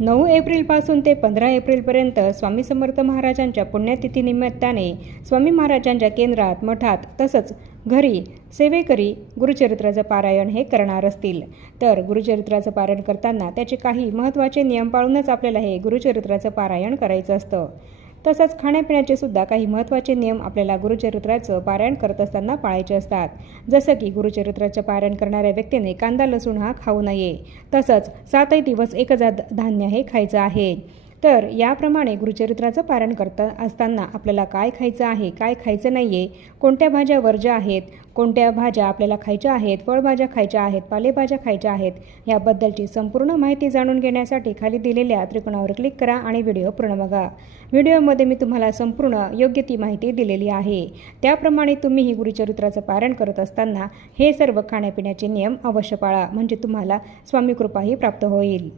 9 एप्रिलपासून ते 15 एप्रिलपर्यंत स्वामी समर्थ महाराजांच्या पुण्यतिथीनिमित्ताने स्वामी महाराजांच्या केंद्रात, मठात तसंच घरी सेवेकरी गुरुचरित्राचं पारायण हे करणार असतील. तर गुरुचरित्राचं पारायण करताना त्याचे काही महत्त्वाचे नियम पाळूनच आपल्याला हे गुरुचरित्राचं पारायण करायचं असतं. तसंच खाण्यापिण्याचे सुद्धा काही महत्त्वाचे नियम आपल्याला गुरुचरित्राचं पारायण करत असताना पाळायचे असतात. जसं की गुरुचरित्राचं पारायण करणाऱ्या व्यक्तीने कांदा लसूण हा खाऊ नये. तसंच 7 दिवस एकच धान्य हे खायचं आहे. तर याप्रमाणे गुरुचरित्राचं पारायण करत असताना आपल्याला काय खायचं आहे, काय खायचं नाही आहे, कोणत्या भाज्या वर्ज्य आहेत, कोणत्या भाज्या आपल्याला खायच्या आहेत, फळभाज्या खायच्या आहेत, पालेभाज्या खायच्या आहेत, याबद्दलची संपूर्ण माहिती जाणून घेण्यासाठी खाली दिलेल्या त्रिकोणावर क्लिक करा आणि व्हिडिओ पूर्ण बघा. व्हिडिओमध्ये मी तुम्हाला संपूर्ण योग्य ती माहिती दिलेली आहे. त्याप्रमाणे तुम्हीही गुरुचरित्राचं पारायण करत असताना हे सर्व खाण्यापिण्याचे नियम अवश्य पाळा, म्हणजे तुम्हाला स्वामी कृपाही प्राप्त होईल.